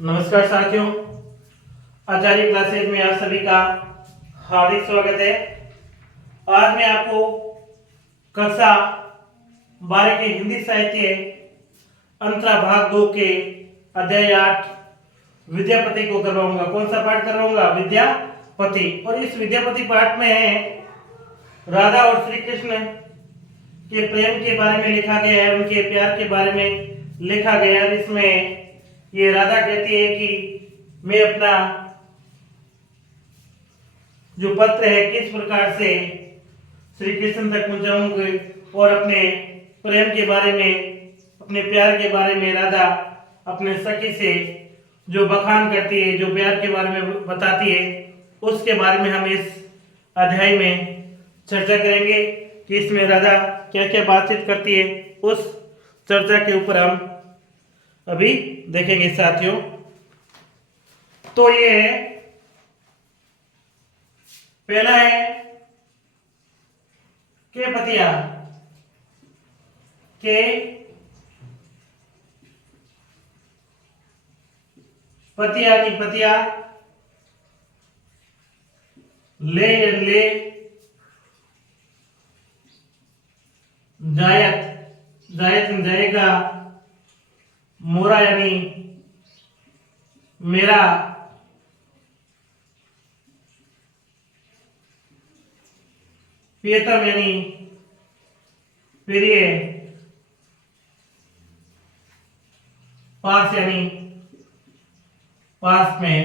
नमस्कार साथियों, आचार्य क्लासेज में आप सभी का हार्दिक स्वागत है। आज मैं आपको कक्षा 12 के हिंदी साहित्य अंतरा भाग 2 के अध्याय 8 विद्यापति को करवाऊंगा। कौन सा पाठ करवाऊंगा? विद्यापति। और इस विद्यापति पाठ में है राधा और श्री कृष्ण के प्रेम के बारे में लिखा गया है, उनके प्यार के बारे में लिखा गया है। इसमें ये राधा कहती है कि मैं अपना जो पत्र है किस प्रकार से श्री कृष्ण तक पहुंचाऊंगी, और अपने प्रेम के बारे में, अपने प्यार के बारे में राधा अपने सखी से जो बखान करती है, जो प्यार के बारे में बताती है, उसके बारे में हम इस अध्याय में चर्चा करेंगे कि इसमें राधा क्या क्या बातचीत करती है। उस चर्चा के ऊपर हम अभी देखेंगे साथियों। तो ये पहला है के पतिया के पतिया नहीं पतिया ले ले जायत जायत जाएगा मोरा यानी मेरा प्रियतम यानी प्रिय पास यानी पास में।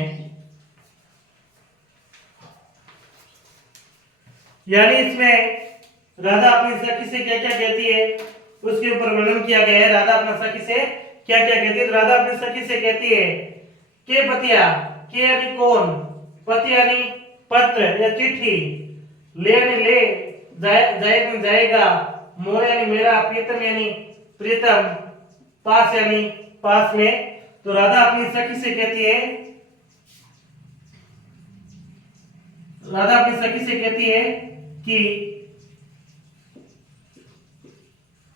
यानी इसमें राधा अपनी सखी से क्या क्या कहती है उसके ऊपर वर्णन किया गया है। राधा अपना सखी से क्या क्या कहती है? तो राधा अपनी सखी से कहती है के पतिया, के यानी कौन, पति यानी पत्र या चिट्ठी, ले यानी ले, जाए जाएगा, मोर यानी मेरा, प्रीतम यानी प्रीतम, पास यानी पास में। तो राधा अपनी सखी से कहती है, राधा अपनी सखी से कहती है कि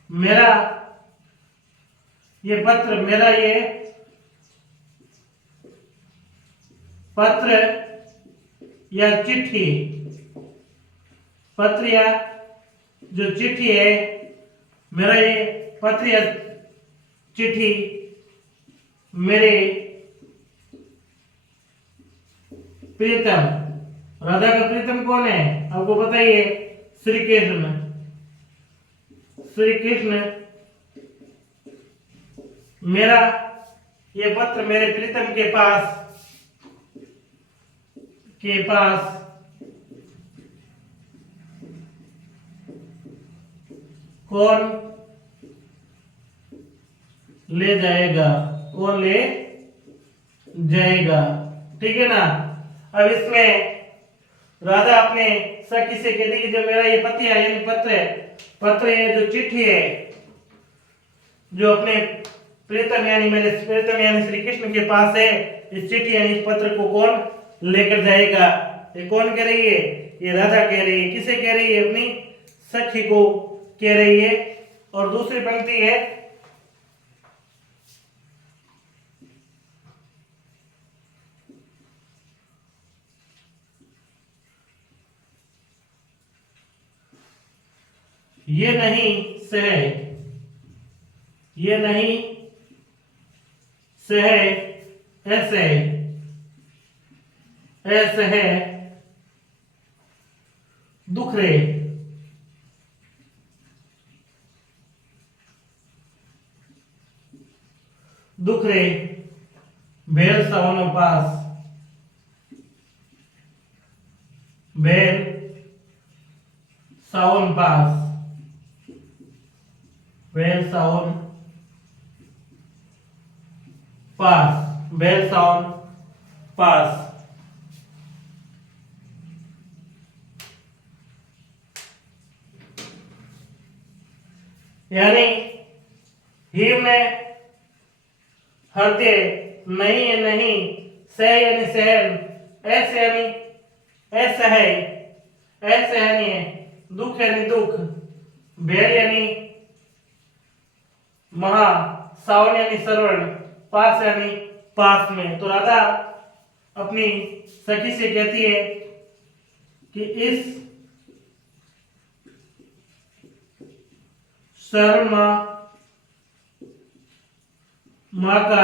मेरा ये पत्र, मेरा ये पत्र या चिट्ठी, पत्र या जो चिट्ठी है, मेरा ये पत्र या चिट्ठी मेरे प्रीतम। राधा का प्रीतम कौन है आपको बताइए? श्री कृष्ण। श्री कृष्ण मेरा ये पत्र मेरे प्रीतम के पास कौन ले जाएगा, कौन ले जाएगा। ठीक है ना। अब इसमें राधा अपने सखी से कहती है कि जो मेरा ये पति है यानी पत्र है, जो चिट्ठी है, जो अपने प्रीतम यानी मेरे प्रीतम यानी श्री कृष्ण के पास है, इस चिट्ठी यानी इस पत्र को कौन लेकर जाएगा? ये कौन कह रही है? ये राधा कह रही है। किसे कह रही है? अपनी सखी को कह रही है। और दूसरी पंक्ति है ये नहीं सहे, ये नहीं सहे ऐसे ऐसे है दुख रे, दुख रे भेल सावन पास, भेल सावन पास, भेल सावन पास, भेल सावन पास। यानी हिम ने हरते नहीं है नहीं, सह यानी सहन, ऐसे यानी ऐसा है, ऐसे यानी है, दुख यानी दुख, भेड़ यानी महा, सावन यानी श्रवण, पास यानी पास में। तो राधा अपनी सखी से कहती है कि इस शरण माँ का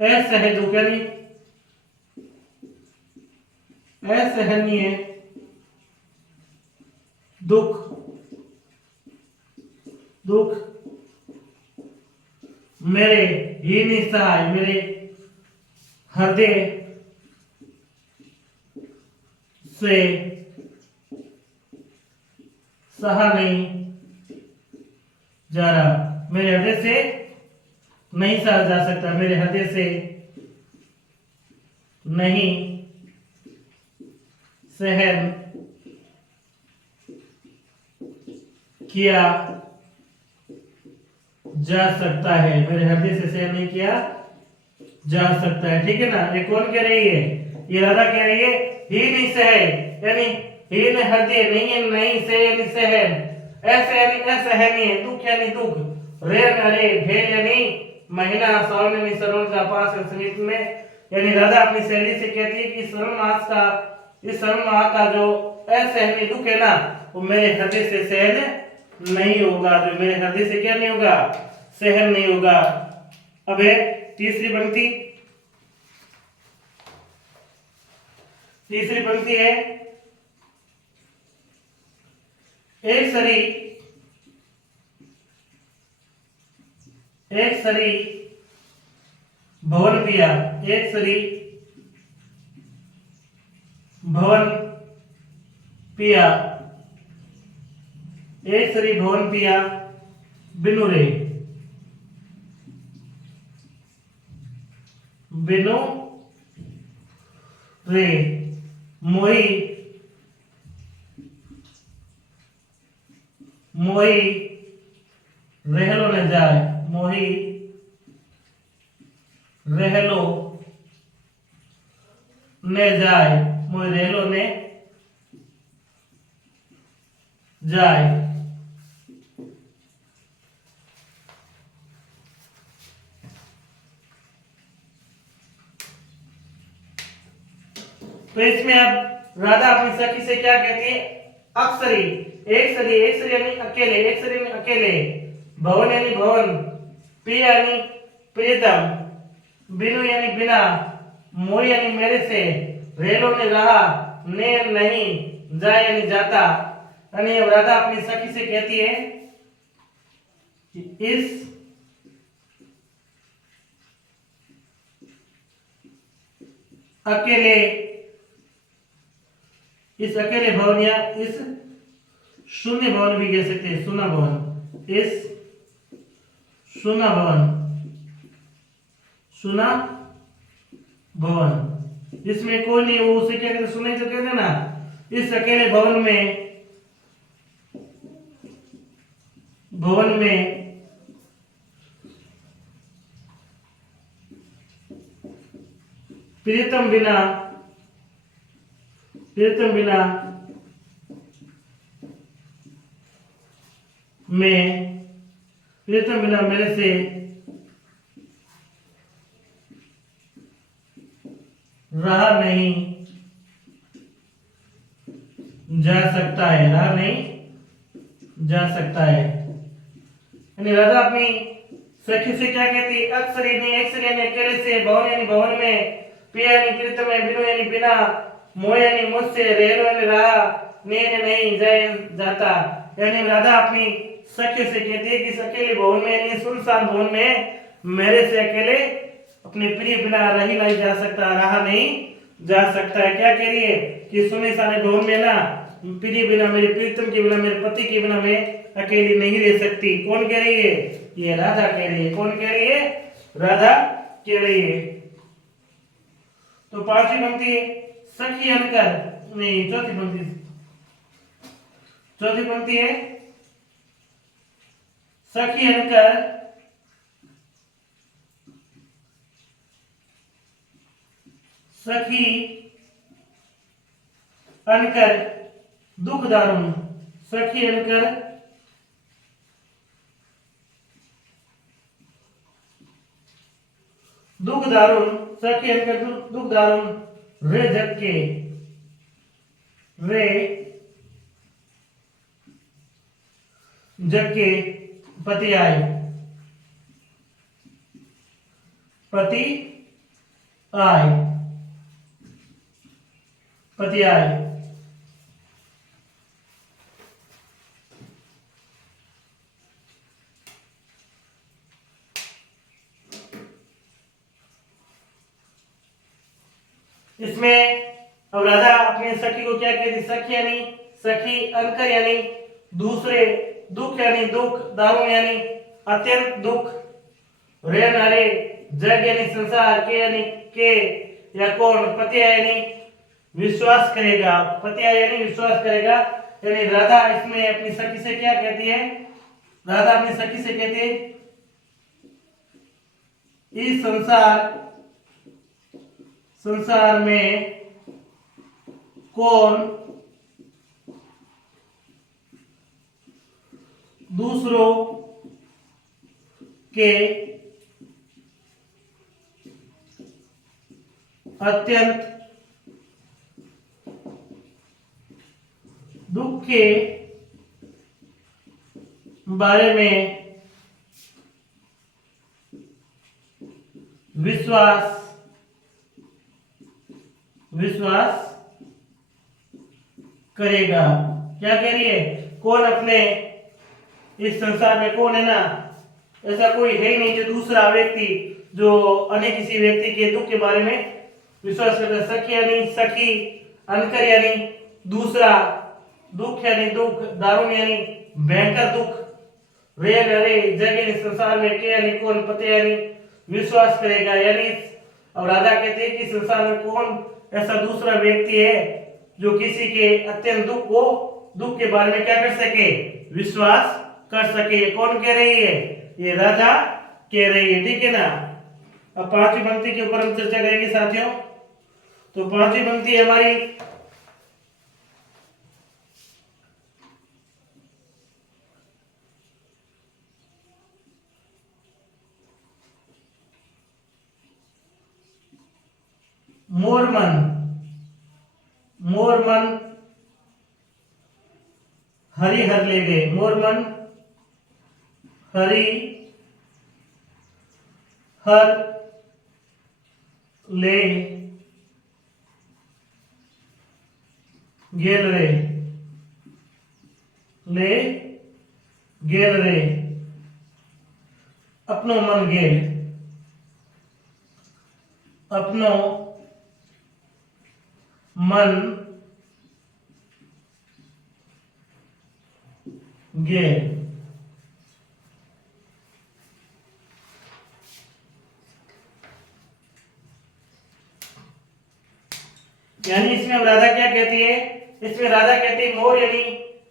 असह्य दुख यानी असहनीय दुख मेरे ही निसहाय मेरे हृदय से सहा नहीं जा रहा, मेरे हृदय से नहीं सहा जा सकता, मेरे हृदय से नहीं सहन किया जा सकता है, मेरे हृदय से सहन नहीं किया जा सकता है। ठीक है ना। ये कौन कह रही है? ये राधा कह रही है। ही नहीं सहे यानी ही ने हृदय नहीं से यानी सहन, ऐसे यानी असहनीय, दुख यानी दुख, रे नरे भेल यानी महीना, श्रावण यानी श्रवण का पास संगीत में, यानी राधा अपनी सहेली से कहती है कि श्रवण मास का जो असहनीय दुख है ना, वो मेरे हृदय से सहन नहीं होगा, जो मेरे हृदय से क्या नहीं होगा, सहन नहीं होगा। अब है तीसरी पंक्ति है, एक सरी भवन पिया, एक सरी भवन पिया, एक सरी भवन पिया बिनु रे, बिनु रे मोही रहलो न जाए, मोही रहलो ने जाए, मोही रहलो ने जाए। तो इसमें अब राधा अपनी सखी से क्या कहती है? अक्सरी, एक सरी यानी अकेले, एक सरी यानी अकेले, भवन यानी भवन, प्रिय यानी प्रियतम, बिनु यानी बिना, मोह यानी मेरे से, रेलो ने रहा, ने नहीं, जा यानी जाता। यानी राधा अपनी सखी से कहती है कि इस अकेले भवन या इस शून्य भवन भी कह सकते हैं, सुना भवन, इस सुना भवन, इसमें कोई नहीं, वो उसे क्या कहते, सुने तो कहते ना, इस अकेले भवन में प्रियतम बिना मेरे से रहा नहीं जा सकता है, यानी राधा अपनी सखी से क्या कहती है? अक्सर यानी अकेले से, भवन यानी भवन में, प्रिय यानी प्रीतम में, बिनु यानी बिना, मोह यानी मुझसे, रेलो यानी रहा, ने नहीं जाता। यानी राधा अपनी सखी से कहती है कि इस अकेले भवन में यानी सुनसान भवन में मेरे से अकेले अपने प्रिय बिना रही नहीं जा सकता, रहा नहीं जा सकता है। क्या कह रही है कि सुनसान भवन में ना प्रिय बिना, मेरे प्रीतम के बिना, मेरे पति के बिना मैं अकेली नहीं रह सकती। कौन कह रही है? ये राधा कह रही है। कौन कह रही है? राधा कह रही है। तो पांचवी पंक्ति सखी अनकर, नहीं चौथी पंक्ति है सखी अनकर दुख दारुण, सखी अनकर दुख दारुण सखी के दुख दारुण रे जग के रे जग के पति आए पति आए पति आए। इसमें अब राधा अपनी सखी को क्या कहती, सखी यानी सखी, अंकर यानी दूसरे, दुख यानी दुख, दारुण यानी अत्यंत दुख, रे नारे, जग यानी संसार, के यानी के या कौन, पति यानी विश्वास करेगा, पति यानी विश्वास करेगा। यानी राधा इसमें अपनी सखी से क्या कहती है, राधा अपनी सखी से कहती है इस संसार में कौन दूसरों के अत्यंत दुख के बारे में विश्वास करेगा। क्या कह रही है, कौन अपने इस संसार में कौन है ना, ऐसा कोई है ही नहीं जो दूसरा व्यक्ति जो अन्य किसी व्यक्ति के दुख के बारे में विश्वास करता है। सखी यानी सखी, अनकर यानी दूसरा, दुख यानी दुख, दारुण यानी भयंकर दुख, रे जग यानी संसार में, के यानी कौन, पति यानी विश्वास करेगा। यानी अब राधा कहते हैं कि संसार में कौन ऐसा दूसरा व्यक्ति है जो किसी के अत्यंत दुख के बारे में क्या कर सके, विश्वास कर सके। ये कौन कह रही है, ये राधा कह रही है, ठीक है ना। अब पांचवी पंक्ति के ऊपर हम चर्चा करेंगे साथियों। तो पांचवी पंक्ति हमारी मोर मन हरि हर ले गए, मोर मन हरि हर ले गेल रे, ले गेल रे, अपनो मन गेल, अपनो मन गेल। यानी इसमें राधा क्या कहती है, इसमें राधा कहती है मोर यानी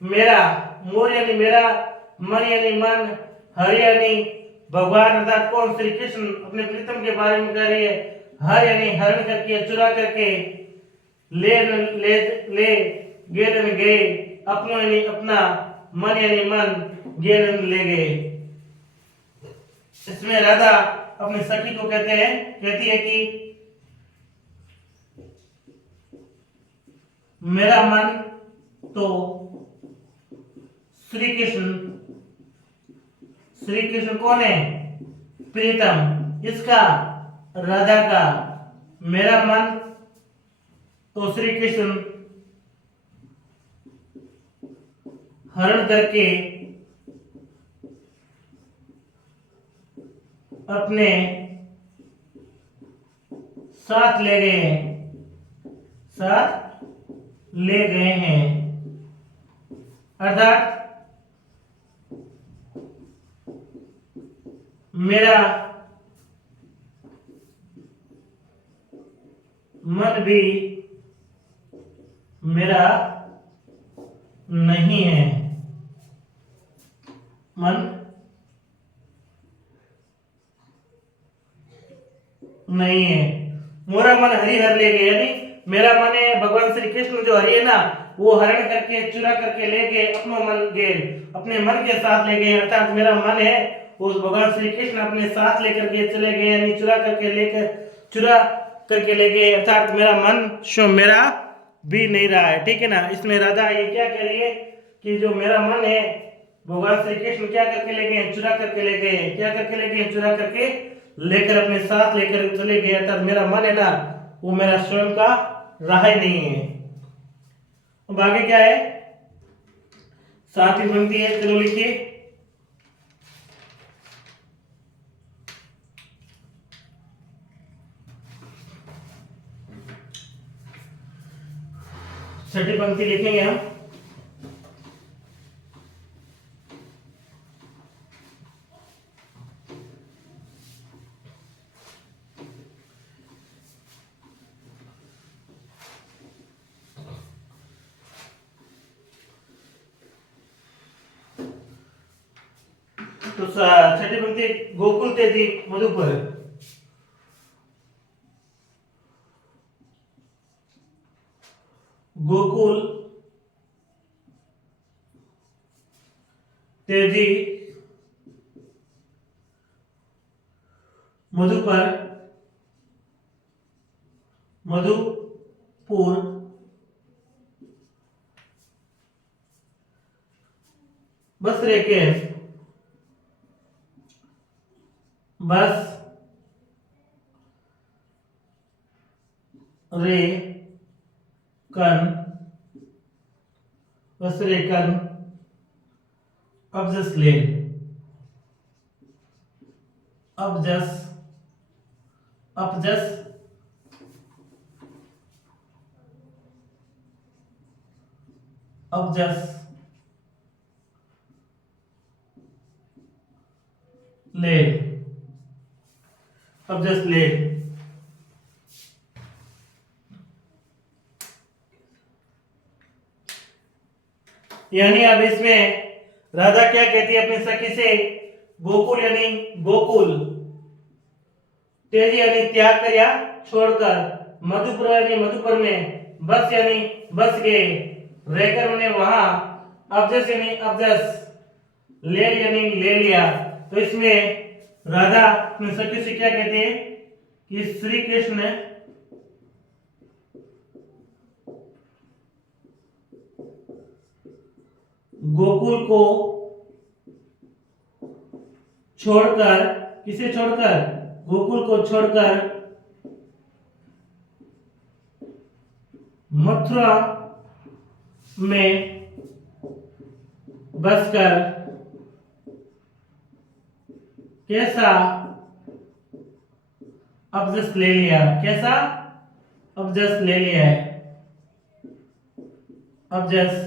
मेरा, मोर यानी मेरा, मन यानी मन, हरि यानी भगवान अर्थात कौन, श्री कृष्ण अपने प्रीतम के बारे में कह रही है। हर यानी हरण करके, चुरा करके, ले गेल गए, अपनो यानी अपना, मन यानी मन, गेल ले गए। इसमें राधा अपनी सखी को कहती है कि मेरा मन तो श्री कृष्ण कौन है, प्रीतम, इसका, राधा का, मेरा मन तो श्री कृष्ण हरण करके अपने साथ ले गए हैं, अर्थात मेरा मन भी मेरा नहीं है, मन नहीं है। मोरा मन हरि हर ले गए, यानी मेरा मन है भगवान श्री कृष्ण जो हरि है ना, वो हरण करके, चुरा करके ले गए, अपनो मन गए, अपने मन के साथ ले गए, अर्थात मेरा मन है उस भगवान श्री कृष्ण अपने साथ लेकर के चले गए, यानी चुरा करके ले गए, अर्थात मेरा मन सो मेरा भी नहीं रहा है। ठीक है ना। इसमें राधा ये क्या कह रही है कि जो मेरा मन है भगवान श्री कृष्ण क्या करके ले गए, चुरा करके ले गए। क्या करके ले गए? चुरा करके लेकर अपने साथ लेकर चले गए, अर्थात मेरा मन है ना वो मेरा स्वयं का रहा ही नहीं है। अब आगे क्या है? सातवीं पंक्ति है, चलो लिखिए। छठी पंक्ति लिखेंगे हम। तो छठी पंक्ति, गोकुल तेजी मधुपर। गोकुल तेजी मधुपर, मधुपुर बस रे के, बस रे कन, बस रे कन अबजस ले, अबजस अपजस अबजस ले, अबजस ले। यानी अब इसमें राधा क्या कहती है अपनी सखी से? गोकुल यानी गोकुल, तेजी यानी त्याग कर या छोड़कर, मधुपुर यानी मधुपुर में, बस यानी बस गए, रहकर उन्हें वहां, अबजस यानी अबजस, ले यानी ले लिया। तो इसमें राधा अपनी सखी से क्या कहती है कि श्री कृष्ण गोकुल को छोड़कर, किसे छोड़कर? गोकुल को छोड़कर मथुरा में बसकर कैसा अबजस ले लिया, कैसा अबजस ले लिया है, अबजस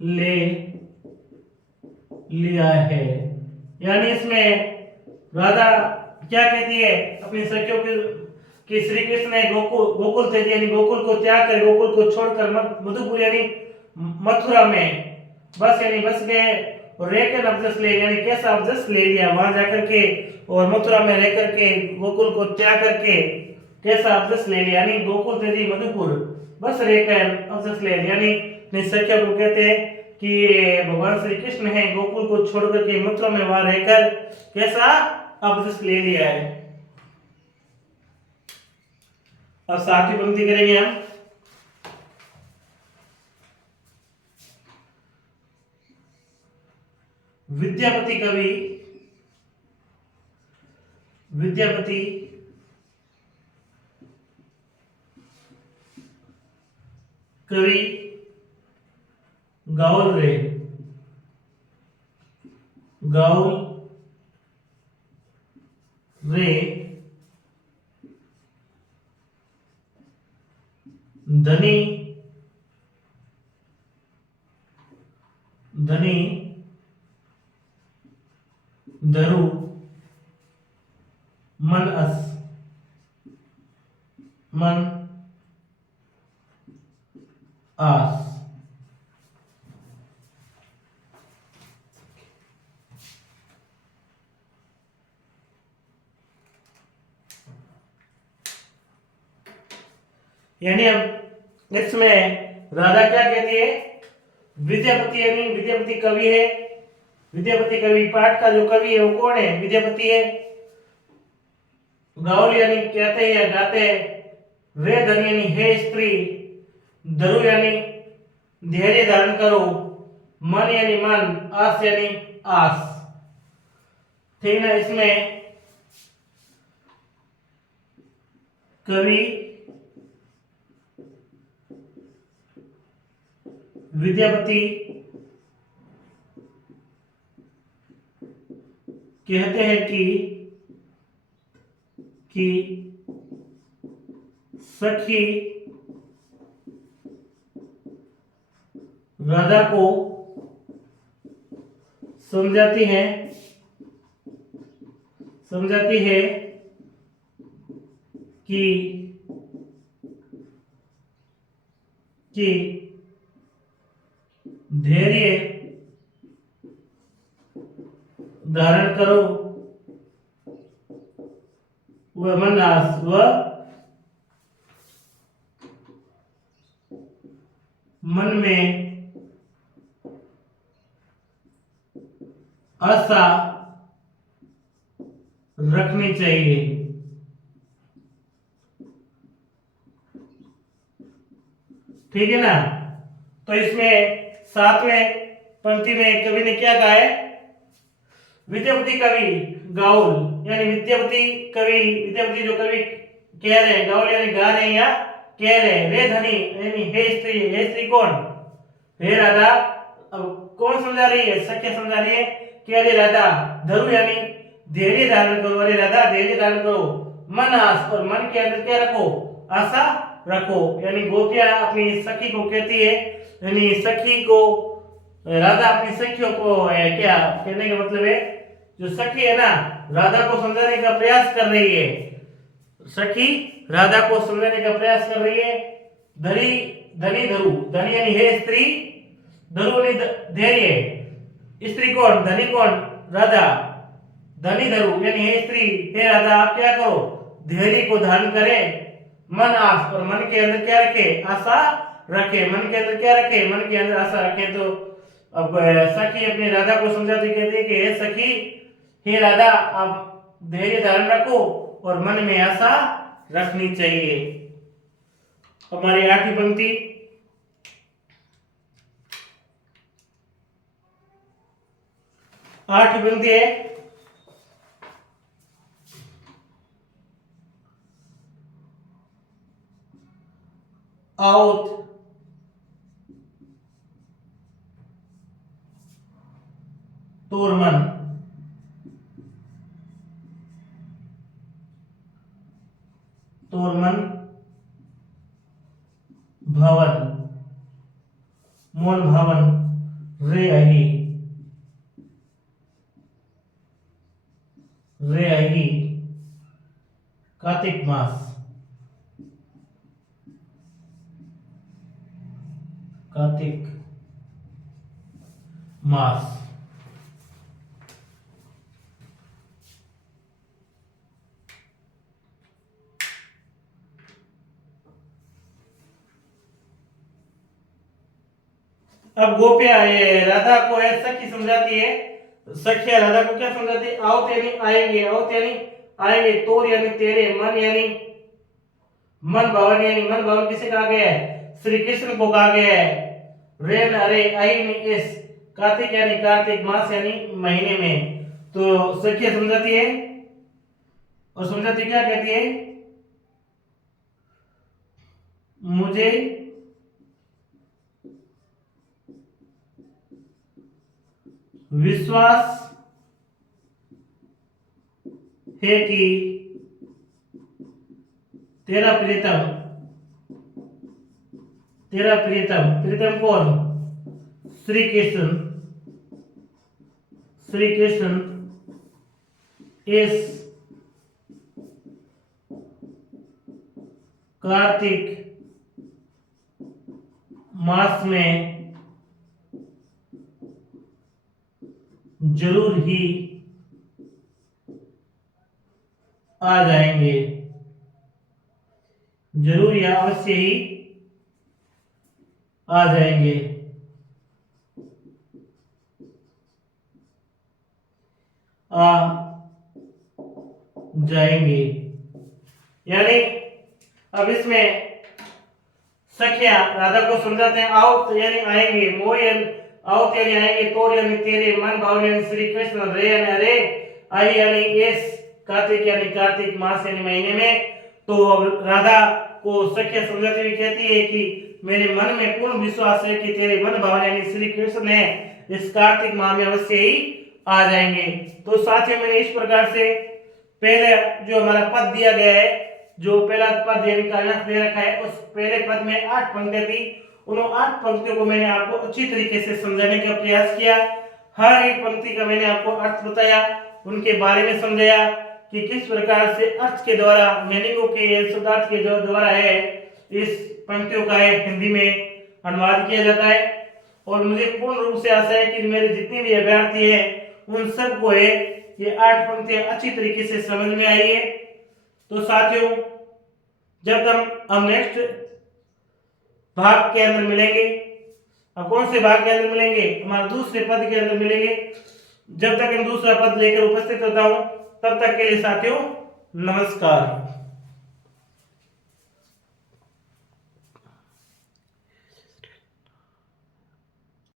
ले लिया है। यानी इसमें राधा क्या कहती है अपनी सखियों कि श्री कृष्ण ने गोकुल थे यानी गोकुल को त्याग कर, गोकुल को छोड़कर मधुपुर यानी मथुरा में, बस यानी बस गए, और रहकर अबजस ले यानी कैसा अबजस ले लिया, वहां जाकर के और मथुरा में रह करके गोकुल को त्याग करके कैसा अबजस ले लिया, यानी गोकुल थे मधुपुर बस रहकर अबजस ले लिया। यानी अपनी सखियों को कहते हैं कि भगवान श्री कृष्ण है गोकुल को छोड़ करके मथुरा में वहां रहकर कैसा अबजस ले लिया है। अब सातवीं पंक्ति करेंगे हम। विद्यापति कवि, विद्यापति कवि गाउल रे, गाउल रे धनी, धनी धरु मन अस, मन आस। यानी अब इसमें राधा क्या कहती है? विद्यापति यानी विद्यापति कवि है, विद्यापति कवि पाठ का जो कवि है वो कौन है? विद्यापति है। गाउल यानी कहते हैं या गाते हैं। रे धन यानी हे स्त्री। धरु यानी धैर्य धारण करो। मन यानी मन। आस यानी आस। ठीक ना? इसमें कवि विद्यापति कहते हैं कि सखी राधा को समझाती है कि धैर्य धारण करो व मनास व मन में आशा रखनी चाहिए। ठीक है ना? तो इसमें 7वें पंक्ति में कवि ने क्या कहा है? विद्यापति कवि गाउल यानी विद्यापति जो कवि कह रहे हैं, गाउल यानी गा रहे हैं या कह रहे हैं। रे धनी यानी हे स्त्री कौन? हे राधा। अब कौन समझा रही है? सख्य समझा रही है कि अरे राधा। धरु यानी धैर्य धारण करो। अरे राधा धैर्य धारण करो। मन आस, और मन के अंदर क्या रखो? आशा रखो। यानी गोपियां अपनी सखी को कहती है, यानी सखी को राधा अपनी सखियों को क्या कहने का मतलब है, जो सखी है ना राधा को समझाने का प्रयास कर रही है। सखी राधा को समझाने का प्रयास कर रही है। धरी धनी धरु। धनी यानी हे स्त्री। धरु यानी धैर्य। स्त्री कौन? धनी कौन? राधा। धनी धरु यानी हे स्त्री, हे राधा आप क्या करो? धैर्य को धारण करें। मन आस, और मन के अंदर क्या रखे? आशा रखे। मन के अंदर क्या रखे? मन के अंदर आशा रखे। तो अब सखी अपनी राधा को समझाती कहती है कि हे सखी, हे राधा आप धैर्य धारण रखो और मन में आशा रखनी चाहिए। हमारी 8वीं पंक्ति, है आउत तोरमन। भवन मोन भवन रे अही कार्तिक मास। अब गोपियां राधा को सखी समझाती है। सखिया राधा को क्या समझाती है? आओ यानी आएंगे। आओ यानी आएंगे। तोर यानी तेरे। मन यानी मन भवन, यानी मन भवन किसे कहा गया है? श्री कृष्ण को कहा गया है। रेन अरे आई में इस कार्तिक यानी कार्तिक मास यानी महीने में। तो सखिया समझाती है, और समझाती क्या कहती है? मुझे विश्वास है कि तेरा प्रीतम कौन? श्री कृष्ण इस कार्तिक मास में जरूर ही आ जाएंगे। जरूर या अवश्य ही आ जाएंगे। आ जाएंगे। यानी अब इसमें सखिया राधा को समझाते हैं, आओ यानी आएंगे, मोह यानी आओ यानी आएंगे, तोड़ यानी तेरे, मन भाव यानी श्री कृष्ण, रे यानी अरे, आई यानी इस, कार्तिक यानी कार्तिक मास यानी महीने में। तो अब राधा को सखिया समझाती हुई कहती है कि मेरे मन में पूर्ण विश्वास है कि तेरे मन भाव यानी श्री कृष्ण है इस कार्तिक माह में अवश्य ही आ जाएंगे। तो साथियों मैंने इस प्रकार से पहले जो हमारा पद दिया गया है, जो पहला पद यानी काव्यांश दे रखा है, उस पहले पद में 8 पंक्तियां थी। उन 8 पंक्तियों को मैंने आपको अच्छी तरीके से समझाने का प्रयास किया। हर एक पंक्ति का मैंने आपको अर्थ बताया, उनके बारे में समझाया कि किस प्रकार से अर्थ के द्वारा, मीनिंगों के शब्दार्थ के जो द्वारा है इस पंक्तियों का हिंदी में अनुवाद किया जाता है। और मुझे पूर्ण रूप से आशा है कि मेरे जितने भी अभ्यर्थी हैं उन सबको ये 8 पंक्तियां अच्छी तरीके से समझ में आई है। तो साथियों जब हम नेक्स्ट भाग के अंदर मिलेंगे, अब कौन से भाग के अंदर मिलेंगे, हमारे दूसरे पद के अंदर मिलेंगे। जब तक हम दूसरा पद लेकर उपस्थित होता हूं तब तक के लिए साथियों नमस्कार।